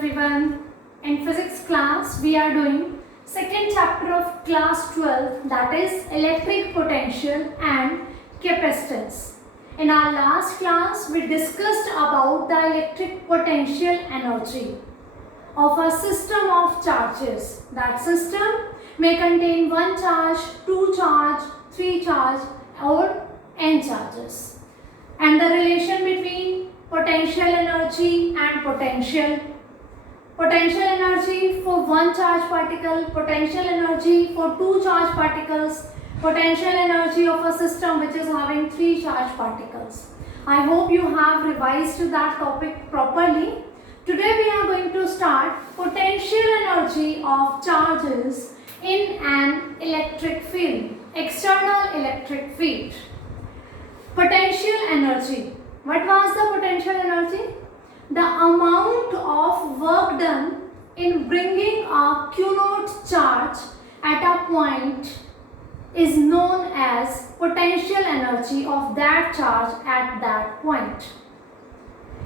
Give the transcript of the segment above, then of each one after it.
everyone. In physics class, we are doing second chapter of class 12, that is electric potential and capacitance. In our last class, we discussed about the electric potential energy of a system of charges. That system may contain one charge, two charge, three charge or n charges. And the relation between potential energy and potential energy for one charge particle, potential energy for two charge particles, potential energy of a system which is having three charge particles. I hope you have revised that topic properly. Today we are going to start potential energy of charges in an electric field, external electric field. Potential energy. What was the potential energy? The amount of work done in bringing a Q0 charge at a point is known as potential energy of that charge at that point.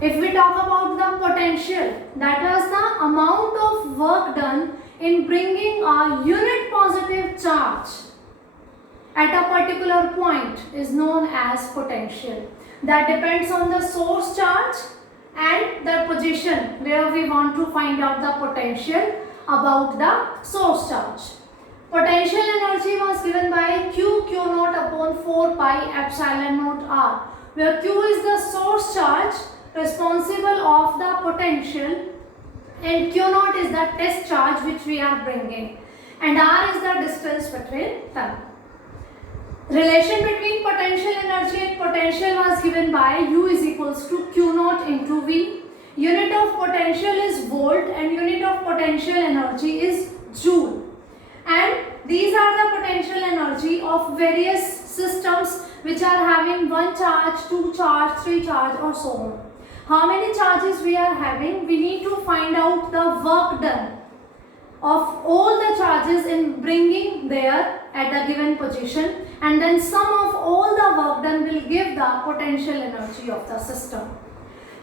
If we talk about the potential, that is the amount of work done in bringing a unit positive charge at a particular point is known as potential. That depends on the source charge and the position where we want to find out the potential about the source charge. Potential energy was given by Q0 upon 4 pi epsilon naught R, where Q is the source charge responsible of the potential and Q0 is the test charge which we are bringing, and R is the distance between them. Relation between potential energy and potential was given by U is equals to Q0 into V. Unit of potential is volt and unit of potential energy is joule. And these are the potential energy of various systems which are having one charge, two charge, three charge or so on. How many charges we are having? We need to find out the work done of all the charges in bringing there at the given position, and then sum of all the work done will give the potential energy of the system.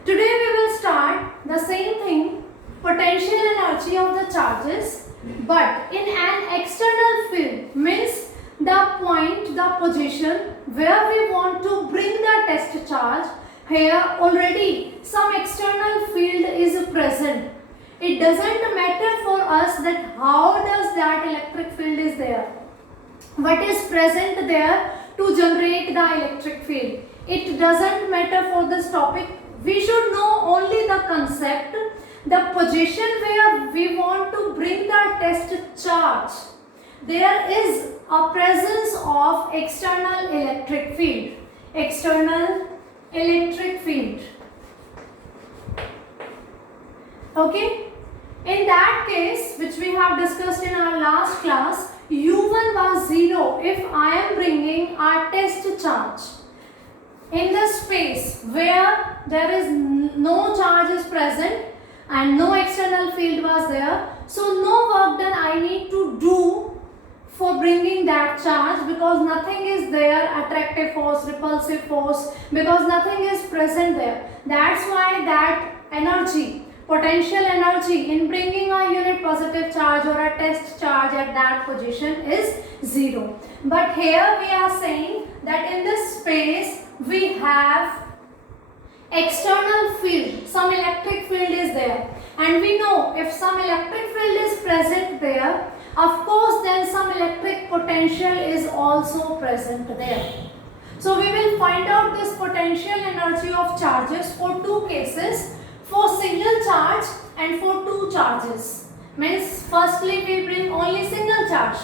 Today we will start the same thing, potential energy of the charges, but in an external field, means the point, the position where we want to bring the test charge. Here already some external field is present. It doesn't matter for us that how does that electric field is there. What is present there to generate the electric field. It doesn't matter for this topic. We should know only the concept, the position where we want to bring the test charge. There is a presence of external electric field. External electric field. Okay. In that case, which we have discussed in our last class, U1 was 0 if I am bringing a test charge in the space where there is no charge is present and no external field was there. So no work done I need to do for bringing that charge, because nothing is there, attractive force, repulsive force, because nothing is present there. That's why that energy, potential energy in bringing a unit positive charge or a test charge at that position is 0. But here we are saying that in this space we have external field, some electric field is there, and we know if some electric field is present there, of course then some electric potential is also present there. So we will find out this potential energy of charges for two cases, for single charge and for two charges. Means firstly we bring only single charge.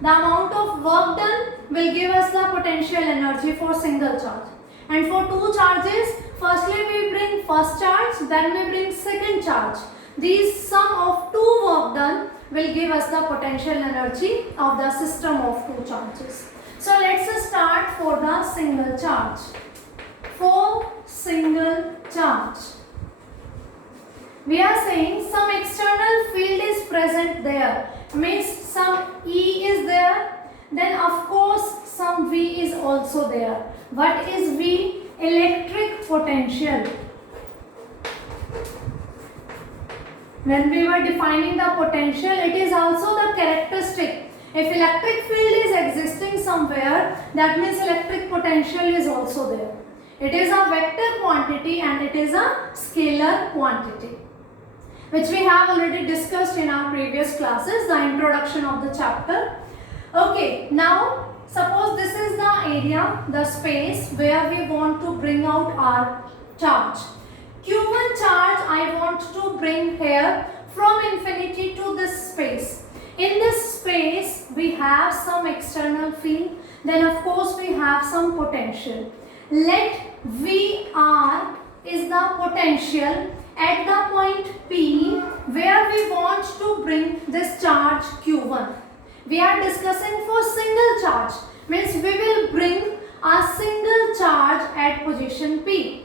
The amount of work done will give us the potential energy for single charge. And for two charges, firstly we bring first charge, then we bring second charge. These sum of two work done will give us the potential energy of the system of two charges. So let's start for the single charge. For single charge, we are saying some external field is present there, means some E is there, then of course some V is also there. What is V? Electric potential. when we were defining the potential, it is also the characteristic. If electric field is existing somewhere, that means electric potential is also there. It is a vector quantity and it is a scalar quantity, which we have already discussed in our previous classes, the introduction of the chapter. Okay, now suppose this is the area, the space where we want to bring out our charge. Q1 charge I want to bring here from infinity to this space. In this space we have some external field, then of course we have some potential. Let VR is the potential at the point P where we want to bring this charge Q1. We are discussing for single charge, means we will bring a single charge at position P.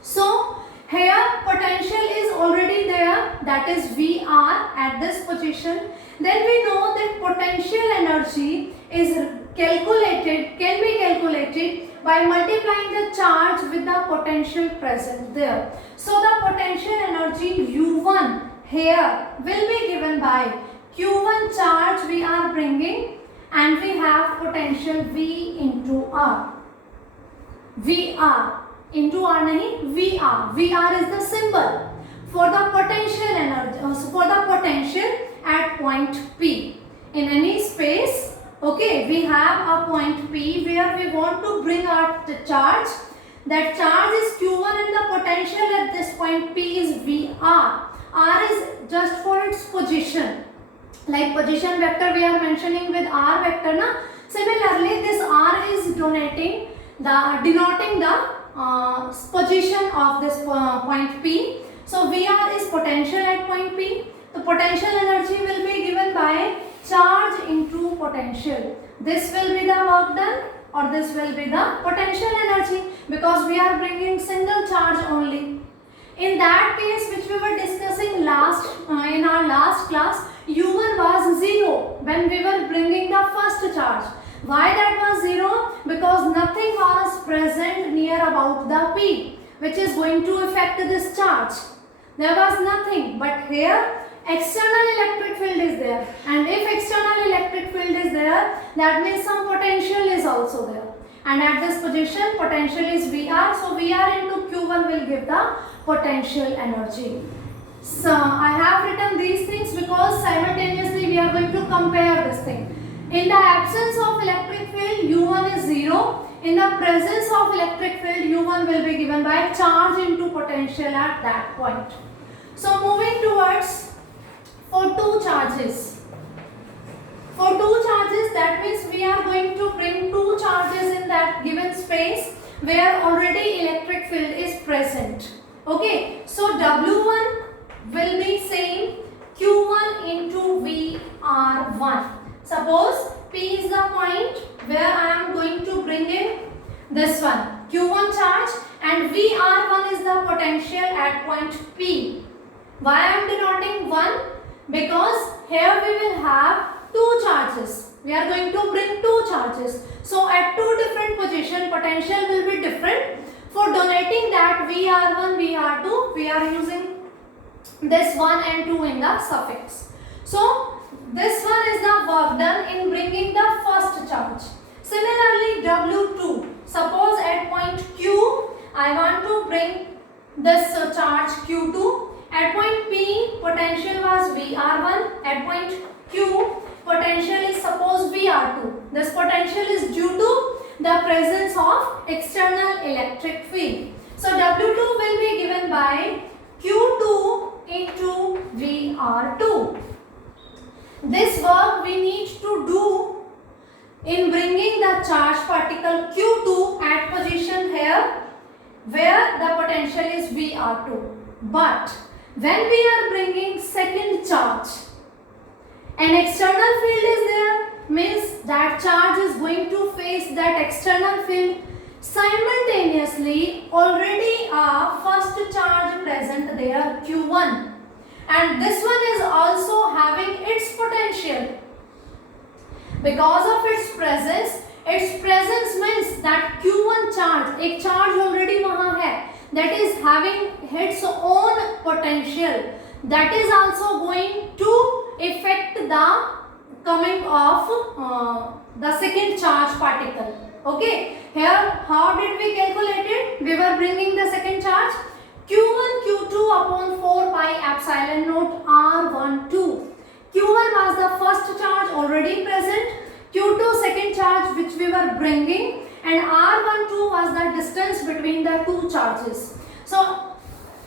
So here potential is already there, that is VR at this position. Then we know that potential energy is can be calculated by multiplying the charge with the potential present there. So the potential energy U1 here will be given by Q1 charge we are bringing, and we have potential V into R. VR into R nahi, VR. VR is the symbol for the potential energy, for the potential at point P. In any space, okay, we have a point P where we want to bring out the charge. That charge is Q1 and the potential at this point P is VR. R is just for its position. Like position vector we are mentioning with R vector na. Similarly, this R is denoting the position of this point P. So VR is potential at point P. The potential energy will be given by charge into potential. This will be the work done, or this will be the potential energy, because we are bringing single charge only. In that case, which we were discussing in our last class, U1 was 0 when we were bringing the first charge. Why that was 0? Because nothing was present near about the P, which is going to affect this charge. There was nothing, but here external electric field is there, and if external electric field is there, that means some potential is also there, and at this position potential is VR, so VR into Q1 will give the potential energy. So I have written these things because simultaneously we are going to compare this thing. In the absence of electric field, U1 is 0. In the presence of electric field, U1 will be given by charge into potential at that point. So moving towards for two charges. For two charges, that means we are going to bring two charges in that given space where already electric field is present. Okay, so W1 will be same Q1 into VR1. Suppose P is the point where I am going to bring in this one Q1 charge, and VR1 is the potential at point P. Why I am denoting 1? Because here we will have two charges. We are going to bring two charges. So at two different positions, potential will be different. For donating that VR1, VR2, we are using this 1 and 2 in the suffix. So this one is the work done in bringing the first charge. Similarly, W2. Suppose at point Q, I want to bring this charge Q2. At point P, potential was VR1. At point Q, potential is suppose VR2. This potential is due to the presence of external electric field. So W2 will be given by Q2 into VR2. This work we need to do in bringing the charge particle Q2 at position here where the potential is VR2. But when we are bringing second charge, an external field is there, means that charge is going to face that external field. Simultaneously, already a first charge present there, Q1, and this one is also having its potential. Because of its presence means that Q1 charge, एक charge already वहाँ है, that is having its own potential. that is also going to affect the coming of the second charge particle. Okay, here how did we calculate it? We were bringing the second charge Q1 Q2 upon 4 pi epsilon naught R12. Q1 was the first charge already present, Q2 second charge which we were bringing, and R12 was the distance between the two charges. So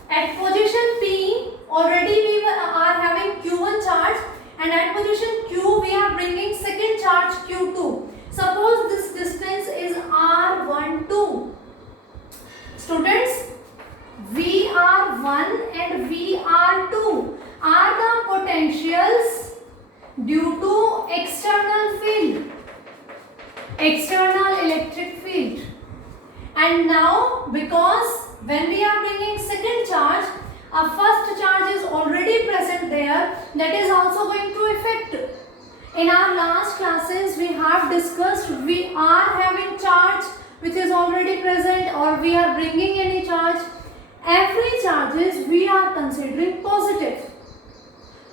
at position P already we are having Q1 charge, and at position Q we are bringing second charge Q2. Suppose this distance is R12. Students, VR1 and VR2 are the potentials due to external field, external electric field. And now because when we are bringing second charge, a first charge is already present there, that is also going to affect. In our last classes we have discussed we are having charge which is already present, or we are bringing any charge. Every charges we are considering positive.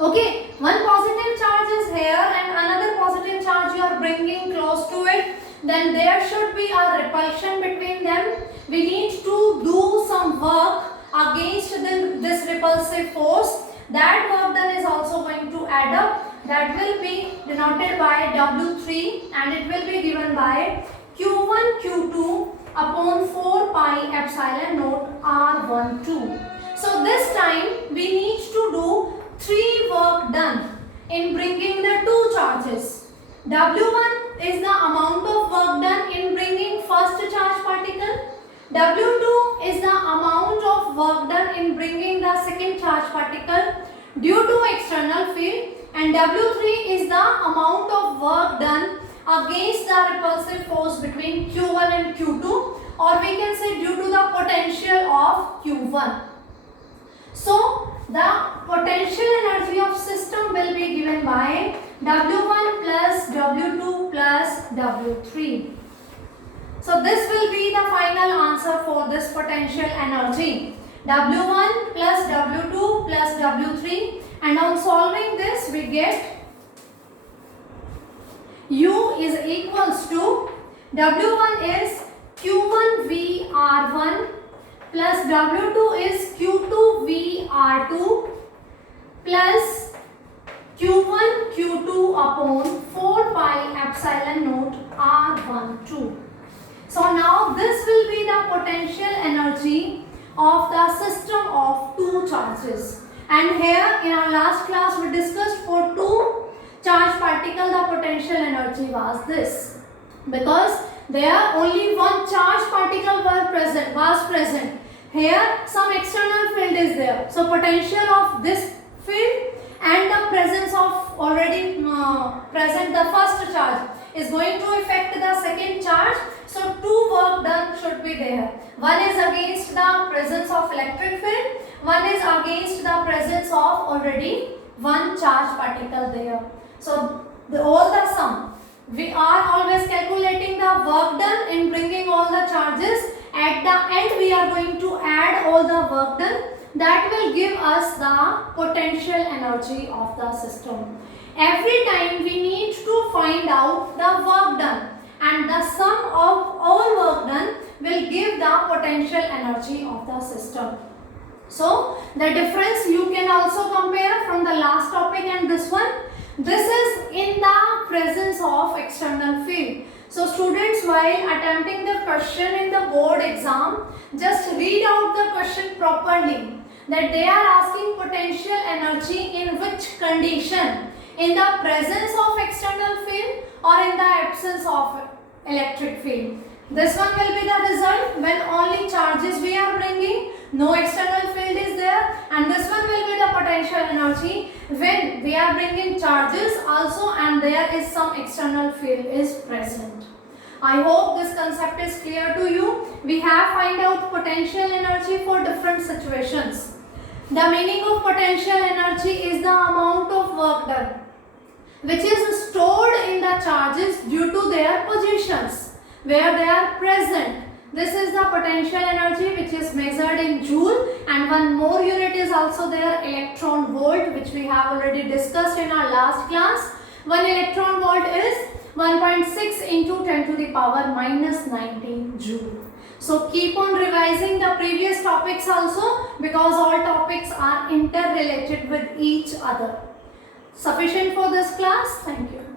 Okay, one positive charge is here and another positive charge you are bringing close to it, then there should be a repulsion between them. We need to do some work against this repulsive force. That work done is also going to add up. That will be denoted by W3 and it will be given by Q1 Q2 upon 4 pi epsilon naught R12. So this time we need to do 3 work done in bringing the two charges. W1 is the amount of work done in bringing first charge particle. W2 is the amount of work done in bringing the second charge particle due to external field, and W3 is the amount of work done against the repulsive force between Q1 and Q2, or we can say due to the potential of Q1. So the potential energy of system will be given by W1 plus W2 plus W3. So this will be the final answer for this potential energy, W1 plus W2 plus W3, and on solving this we get U is equals to W1 is Q1VR1 plus W2 is Q2VR2 plus Q1 Q2 upon 4 pi epsilon naught R12. So now this will be the potential energy of the system of two charges. And here in our last class we discussed for two charge particle the potential energy was this, because there only one charge particle was present. Here some external field is there. So potential of this field and the presence of already present the first charge is going to affect the second charge. So two work done should be there. One is against the presence of electric field, one is against the presence of already one charge particle there. So all the sum, we are always calculating the work done in bringing all the charges. At the end we are going to add all the work done. That will give us the potential energy of the system. Every time we need to find out the work done, and the sum of all work done will give the potential energy of the system. So the difference you can also compare from the last topic and this one. This is in the presence of external field. So students, while attempting the question in the board exam, just read out the question properly, that they are asking potential energy in which condition, in the presence of external field or in the absence of electric field. This one will be the result when only charges we are bringing, no external field is there, and this one will be the potential energy when we are bringing charges also and there is some external field is present. I hope this concept is clear to you. We have find out potential energy for different situations. The meaning of potential energy is the amount of work done which is stored in the charges due to their positions where they are present. This is the potential energy which is measured in joule, and one more unit is also there, electron volt, which we have already discussed in our last class. 1 electron volt is 1.6 into 10 to the power minus 19 joule. So keep on revising the previous topics also, because all topics are interrelated with each other. Sufficient for this class? Thank you.